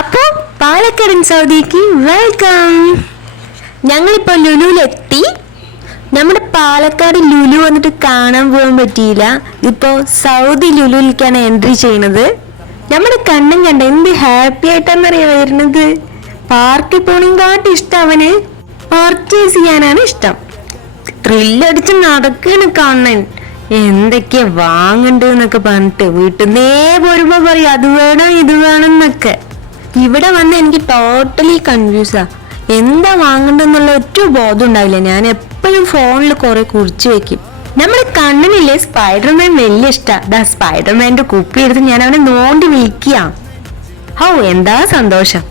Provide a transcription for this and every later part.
അപ്പോ പാലക്കാടൻ സൗദിക്ക് വെൽക്കം. ഞങ്ങളിപ്പോ ലുലുവിലെത്തി. നമ്മുടെ പാലക്കാട് ലുലു വന്നിട്ട് കാണാൻ പോകാൻ പറ്റിയില്ല. ഇപ്പോ സൗദി ലുലുവിലേക്കാണ് എൻട്രി ചെയ്യണത്. നമ്മുടെ കണ്ണും കണ്ട എന്ത് ഹാപ്പി ആയിട്ടാന്നറിയാ വരുന്നത്. പാർക്കിൽ പോണെങ്കാട്ടി ഇഷ്ടം അവന് പർച്ചേസ് ചെയ്യാനാണ് ഇഷ്ടം. ത്രില്ലടിച്ച് നടക്കാണ് കണ്ണൻ. എന്തൊക്കെയാ വാങ്ങണ്ടെന്നൊക്കെ പറഞ്ഞിട്ട് വീട്ടിന്നേ പോരുമ്പോ പറയും അത് വേണം ഇത് വേണം എന്നൊക്കെ. ഇവിടെ വന്ന് എനിക്ക് ടോട്ടലി കൺഫ്യൂസാ. എന്താ വാങ്ങണ്ടെന്നുള്ള ഒറ്റ ബോധം ഉണ്ടാവില്ല. ഞാൻ എപ്പോഴും ഫോണിൽ കുറെ കുറിച്ചു വെക്കും. നമ്മുടെ കണ്ണനില്ലേ സ്പൈഡർമാൻ വലിയ ഇഷ്ടാ. സ്പൈഡർമാന്റെ കുപ്പി എടുത്ത് ഞാൻ അവനെ നോണ്ടി വിളിക്കുക. ഹൗ എന്താ സന്തോഷം.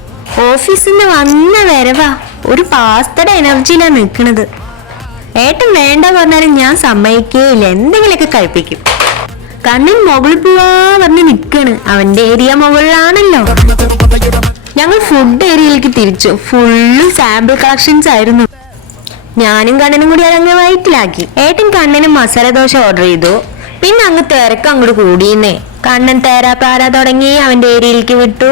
ഓഫീസിൽ നിന്ന് വന്ന വരവാ ഒരു പാസ്തയുടെ എനർജിയിലാ നിൽക്കണത്. ഏട്ടൻ വേണ്ട പറഞ്ഞാലും ഞാൻ സമ്മതിക്കേയില്ല. എന്തെങ്കിലുമൊക്കെ കഴിപ്പിക്കും. കണ്ണൻ മുകളിൽ പോവാ പറഞ്ഞ് നിൽക്കണ്. അവന്റെ ഏരിയ മുകളിലാണല്ലോ. ഞങ്ങൾ ഫുഡ് ഏരിയയിലേക്ക് തിരിച്ചു. ഫുള്ള് സാമ്പിൾ കളക്ഷൻസ് ആയിരുന്നു. ഞാനും കണ്ണനും കൂടി അതങ്ങ് വയറ്റിലാക്കി. ഏട്ടൻ കണ്ണനും മസാല ദോശ ഓർഡർ ചെയ്തു. പിന്നെ അങ്ങ് തിരക്ക് അങ്ങോട്ട് കൂടിയെന്നേ. കണ്ണൻ തേരാപ്പാരാ തുടങ്ങി അവന്റെ ഏരിയയിലേക്ക് വിട്ടു.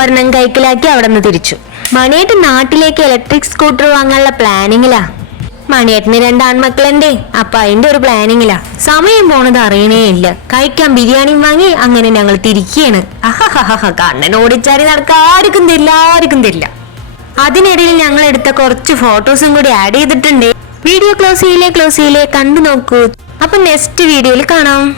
ഒരെണ്ണം കൈക്കലാക്കി അവിടെ നിന്ന് തിരിച്ചു. മണിയേട്ടൻ നാട്ടിലേക്ക് ഇലക്ട്രിക് സ്കൂട്ടർ വാങ്ങാനുള്ള പ്ലാനിങ്ങിലാ. മണിയേട്ടന് 2 ആൺമക്കളുണ്ടേ. അപ്പൊ അതിന്റെ ഒരു പ്ലാനിങ്ങിലാ. സമയം പോണത് അറിയണേ ഇല്ല. കഴിക്കാൻ ബിരിയാണി വാങ്ങി അങ്ങനെ ഞങ്ങൾ തിരിക്കുകയാണ്. കണ്ണൻ ഓടിച്ചാരി നടക്കാൻ ആർക്കും തരില്ല. അതിനിടയിൽ ഞങ്ങൾ എടുത്ത കുറച്ച് ഫോട്ടോസും കൂടി ആഡ് ചെയ്തിട്ടുണ്ട്. വീഡിയോ ക്ലോസ് ചെയ്യില്ലേ കണ്ടു നോക്കൂ. അപ്പൊ നെക്സ്റ്റ് വീഡിയോയിൽ കാണാം.